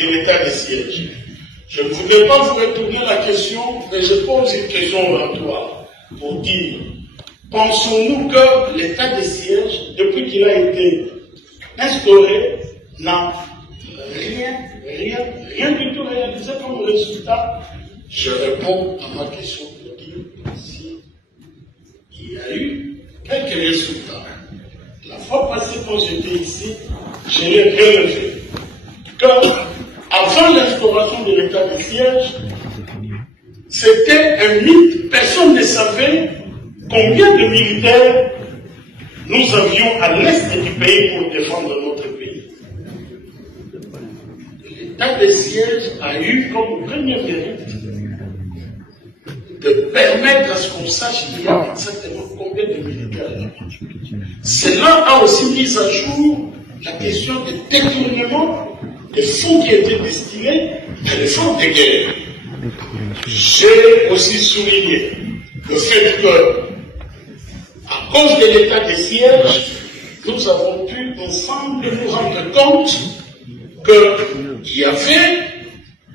de l'état de siège. Je ne voudrais pas vous retourner la question, mais je pose une question oratoire pour dire, pensons-nous que l'état de siège, depuis qu'il a été instauré, n'a rien du tout réalisé comme résultat? Je réponds à ma question pour dire si il y a eu quelques résultats. La fois passée, quand j'étais ici, je l'ai relevé que avant l'instauration de l'état de siège, c'était un mythe. Personne ne savait combien de militaires nous avions à l'est du pays pour défendre notre pays. L'état de siège a eu comme premier mérite de permettre à ce qu'on sache qu'il y a exactement combien de militaires. Cela a aussi mis à jour la question de détournement des fonds qui étaient destinés à l'effort de guerre. J'ai aussi souligné le fait que, à cause de l'état de siège, nous avons pu ensemble nous rendre compte qu'il y avait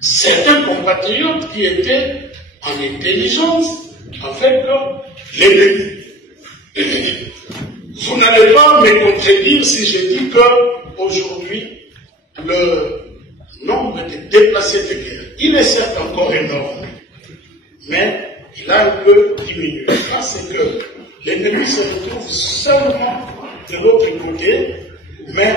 certains compatriotes qui étaient en intelligence avec l'ennemi. Vous n'allez pas me contredire si je dis qu'aujourd'hui, le nombre de déplacés de guerre, il est certes encore énorme, mais il a un peu diminué. Parce que l'ennemi se retrouve seulement de l'autre côté, mais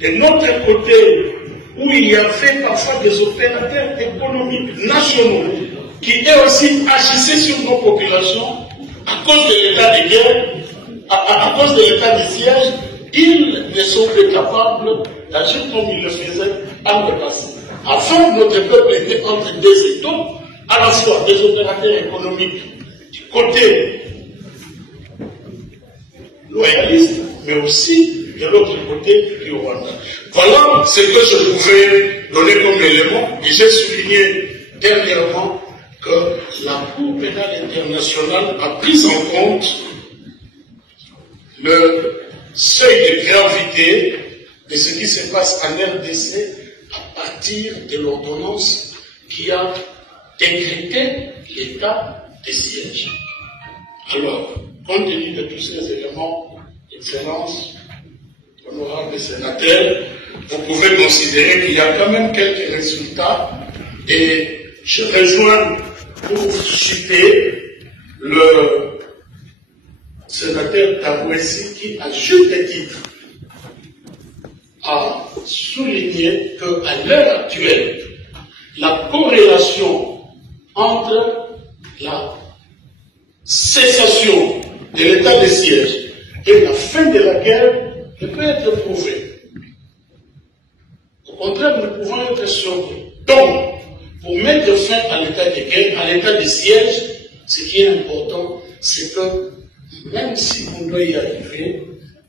de notre côté, où il y avait parfois des opérateurs économiques nationaux qui eux aussi agissaient sur nos populations à cause de l'état de guerre, à cause de l'état de siège, ils ne sont plus capables d'agir comme ils le faisaient en le passé. Avant, notre peuple était entre deux étaux, à la fois des opérateurs économiques du côté loyaliste, mais aussi de l'autre côté du Rwanda. Voilà ce que je pouvais donner comme élément, et j'ai souligné dernièrement que la Cour pénale internationale a pris en compte le seuil de gravité de ce qui se passe en RDC à partir de l'ordonnance qui a décrété l'état de siège. Alors, compte tenu de tous ces éléments, Excellence, honorables sénateurs, vous pouvez considérer qu'il y a quand même quelques résultats, et je rejoins pour citer le sénateur Tabouessi qui, à juste titre, a souligné qu'à l'heure actuelle, la corrélation entre la cessation de l'état de siège et la fin de la guerre ne peut être prouvée. Au contraire, nous pouvons être sûrs. Donc, pour mettre fin à l'état de guerre, à l'état de siège, ce qui est important, c'est que même si on doit y arriver,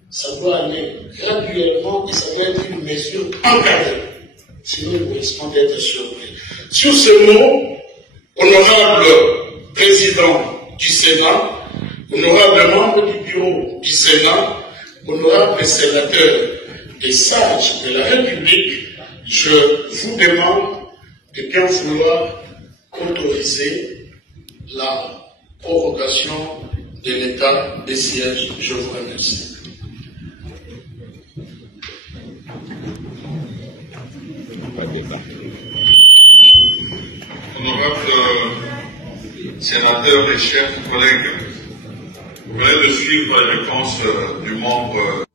ça doit aller graduellement et ça doit être une mesure encadrée. Sinon, nous risquons d'être surpris. Sur ce mot, honorable président du Sénat, honorable membre du bureau du Sénat, honorable sénateur et sages de la République, je vous demande de bien vouloir autoriser la prorogation de l'état de siège. Je vous remercie. Honorable sénateur et chers collègues, vous venez de suivre la réponse du membre